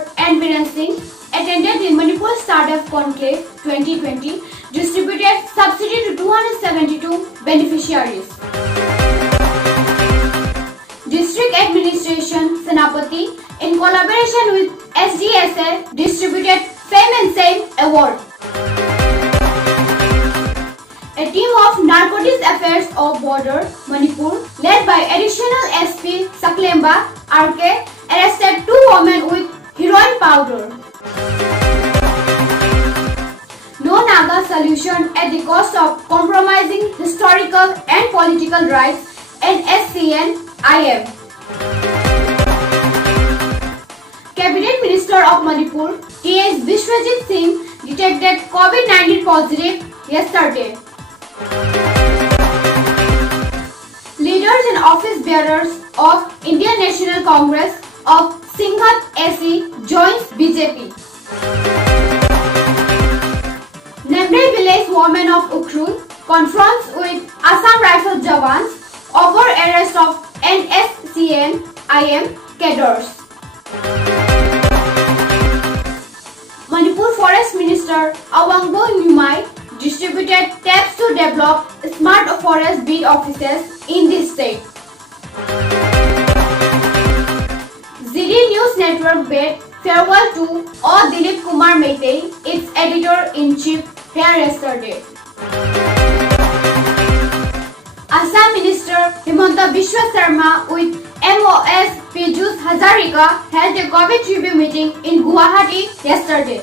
Minister N. Biren Singh attended the Manipur Startup Conclave 2020, distributed subsidy to 272 beneficiaries. District Administration Senapati, in collaboration with SDSA, distributed Fame and Save Award. A team of Narcotics Affairs of Border, Manipur, led by Additional SP Saklemba RK, arrested 2 women with heroin powder. No Naga solution at the cost of compromising historical and political rights, NSCN-IM. Cabinet Minister of Manipur, T.S. Bishwajit Singh, detected COVID-19 positive yesterday. Leaders and office bearers of Indian National Congress of Singhat AC joins BJP. Nemre village woman of Ukhrul confronts with Assam Rifle Jawans over arrest of NSCN-IM cadres. Manipur Forest Minister Awangbo Nyumai distributed taps to develop smart forest bid offices in the state. ZD News Network bade farewell to O. Dilip Kumar Meitei, its editor-in-chief, here yesterday. Assam Minister Himanta Biswa Sarma with MOS Piyush Hazarika held a COVID review meeting in Guwahati yesterday.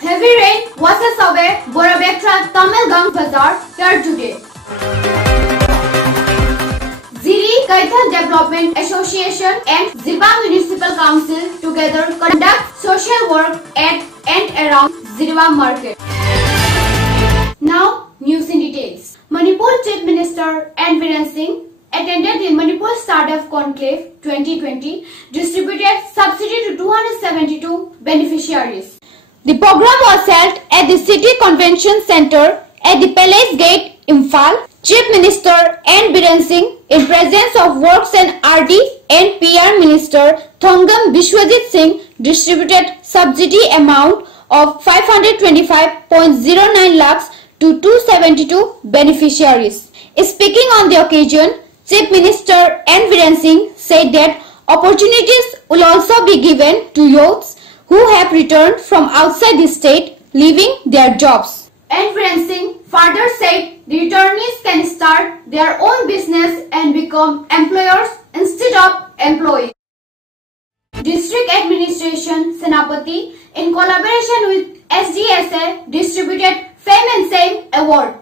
Heavy rain washes away Borabetra Tamil Gang Bazaar here today. Ziri Kaithal Development Association and Ziba Municipal Council together conduct social work at and around Ziriba Market. Now, news in details. Manipur Chief Minister N. Biren Singh attended the Manipur Startup Conclave 2020, distributed subsidy to 272 beneficiaries. The program was held at the City Convention Centre at the Palace Gate, Imphal. Chief Minister N. Biren Singh, in presence of Works and RD and PR Minister Thongam Bishwajit Singh, distributed subsidy amount of 525.09 lakhs to 272 beneficiaries. Speaking on the occasion, Chief Minister N. Biren Singh said that opportunities will also be given to youths who have returned from outside the state, leaving their jobs. N. Biren Singh further said the returnees can start their own business and become employers instead of employees. District Administration Senapati, in collaboration with SDSA, distributed Fame and Save Award.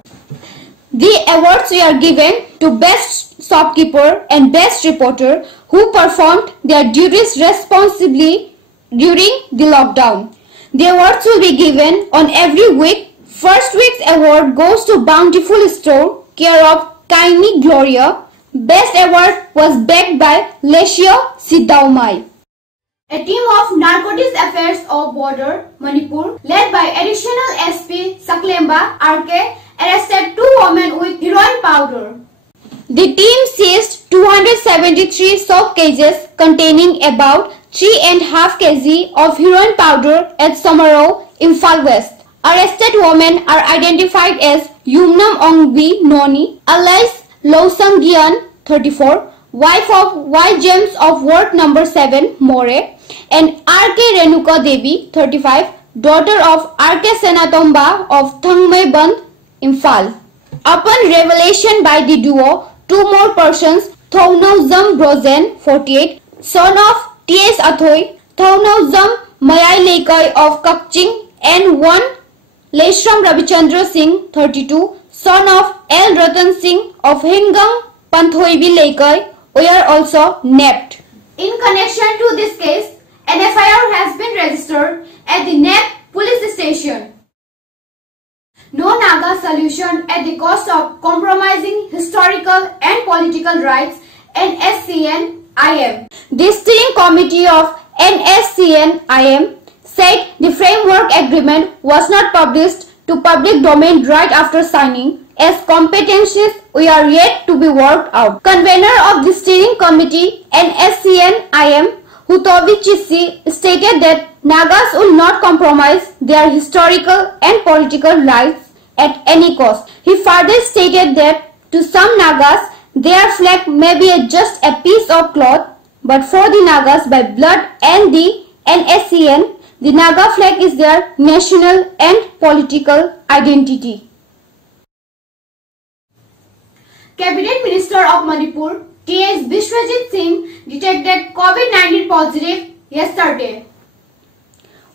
The awards were given to Best Shopkeeper and Best Reporter who performed their duties responsibly during the lockdown. The awards will be given on every week. First week's award goes to Bountiful Store, care of Kaini Gloria. Best award was backed by Lesia Sidaumai. A team of Narcotics Affairs of Border, Manipur, led by Additional SP Saklemba RK, arrested 2 women with heroin powder. The team seized 273 soap cages containing about 3.5 kg of heroin powder at Somarao, Imphal West. Arrested women are identified as Yumnam Ongbi Noni, alias Losang Gian, 34, wife of Y. James of Ward No. 7, More, and R.K. Renuka Devi, 35, daughter of R.K. Senatomba of Thangmai Band, Imphal. Upon revelation by the duo, 2 more persons, Thaunauzam Brozen, 48, son of T.S. Athoy, Thaunauzam Mayai Leikai of Kakching, and 1 Leshram Ravichandra Singh, 32, son of L. Ratan Singh of Hingang Panthoibi Leikai, were also nabbed. In connection to this case, an FIR has been registered at the NAP police station. No Naga solution at the cost of compromising historical and political rights, NSCN-IM. The steering committee of NSCN-IM said the framework agreement was not published to public domain right after signing as competencies we are yet to be worked out. Convener of the steering committee NSCN-IM, Hutobi Chissi, stated that Nagas will not compromise their historical and political rights at any cost. He further stated that to some Nagas, their flag may be just a piece of cloth, but for the Nagas by blood and the NSCN, the Naga flag is their national and political identity. Cabinet Minister of Manipur, T.S. Biswajit Singh, detected COVID-19 positive yesterday.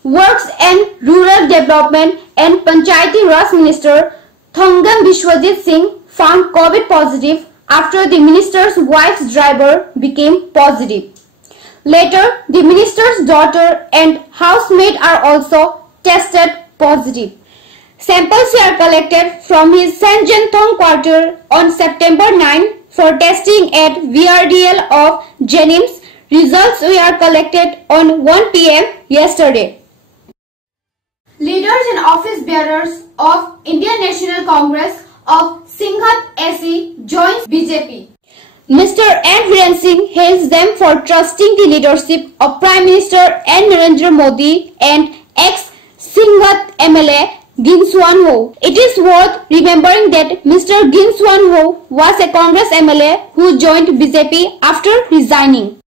Works and Rural Development and Panchayati Raj Minister Thongam Biswajit Singh found COVID positive after the minister's wife's driver became positive. Later, the minister's daughter and housemaid are also tested positive. Samples were collected from his Sanjanthong quarter on September 9 for testing at VRDL of Jennings. Results were collected on 1 p.m. yesterday. Leaders and office bearers of Indian National Congress of Singhat SE joins BJP. Mr. N. Viren Singh hails them for trusting the leadership of Prime Minister N. Narendra Modi and ex-Singhat MLA Ginswan Ho. It is worth remembering that Mr. Ginswan Ho was a Congress MLA who joined BJP after resigning.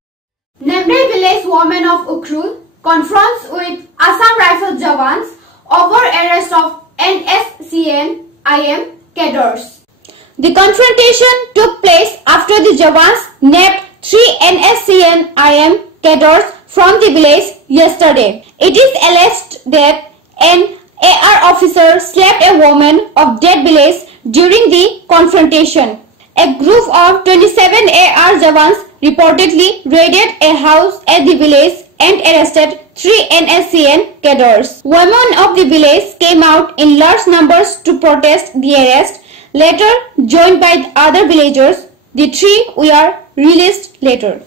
Nemre village woman of Ukhrul confronts with Assam Rifle Jawans over arrest of NSCN-IM cadres. The confrontation took place after the Jawans nabbed 3 NSCN-IM cadres from the village yesterday. It is alleged that an AR officer slapped a woman of that village during the confrontation. A group of 27 AR Jawans reportedly raided a house at the village and arrested 3 NSCN cadres. Women of the village came out in large numbers to protest the arrest. Later, joined by other villagers, the 3 were released later.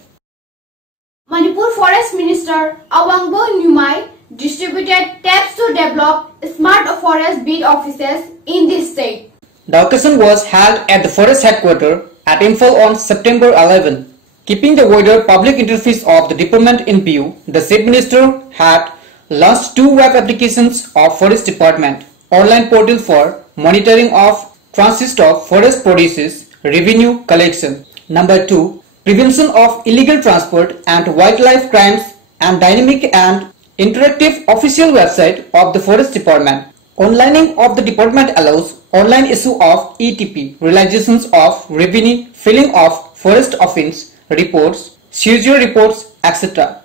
Manipur Forest Minister Awangbo Nyumai distributed taps to develop smart forest bid offices in the state. The occasion was held at the forest headquarters at Imphal on September 11. Keeping the wider public interface of the department in view, the State Minister had launched 2 web applications of Forest Department, online portal for monitoring of transit of forest produces, revenue collection. Number 2, prevention of illegal transport and wildlife crimes, and dynamic and interactive official website of the Forest Department. Onlining of the department allows online issue of ETP, realizations of revenue, filling of forest offence reports, seizure reports, etc.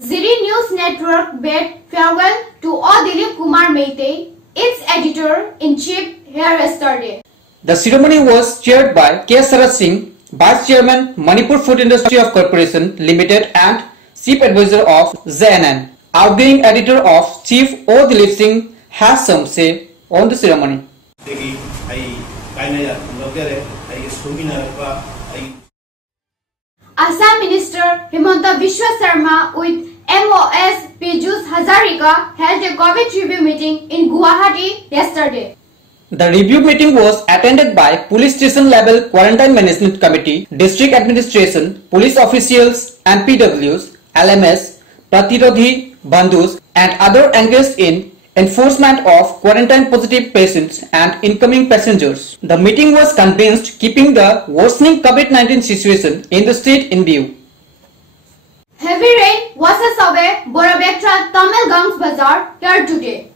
Ziri News Network bade farewell to Dilip Kumar Meite, its editor-in-chief, here yesterday. The ceremony was chaired by K. Sarat Singh, Vice Chairman, Manipur Food Industry of Corporation Limited and Chief Advisor of ZNN. Outgoing editor of Chief O. Dilip Singh has some say on the ceremony. Assam Minister Himanta Biswa Sarma with MOS Piyush Hazarika held a COVID review meeting in Guwahati yesterday. The review meeting was attended by Police Station Level Quarantine Management Committee, District Administration, Police Officials and PWs, LMS, Pratirodhi Bandhus and other engaged in enforcement of quarantine positive patients and incoming passengers. The meeting was convened keeping the worsening COVID-19 situation in the state in view. Heavy rain washes away Borabektra Tamil Gangs Bazaar here today.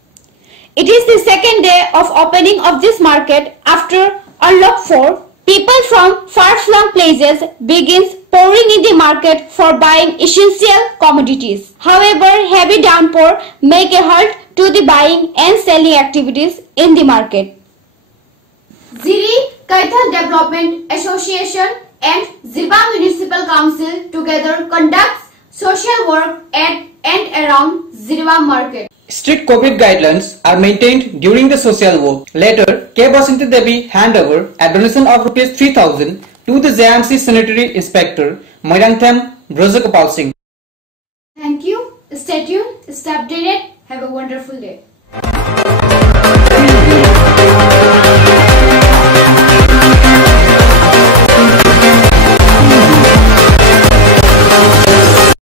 It is the second day of opening of this market after unlock 4. People from far-flung places begins pouring in the market for buying essential commodities. However, heavy downpour make a halt to the buying and selling activities in the market. Ziri Kaithal Development Association and Zirba Municipal Council together conducts social work at and around Zirba market. Strict COVID guidelines are maintained during the social work. Later, K. Basanti Devi hand over a donation of Rs 3,000 to the JMC Sanitary Inspector Moirangtham Brajagopal Singh. Thank you. Stay tuned. Stay updated. Have a wonderful day.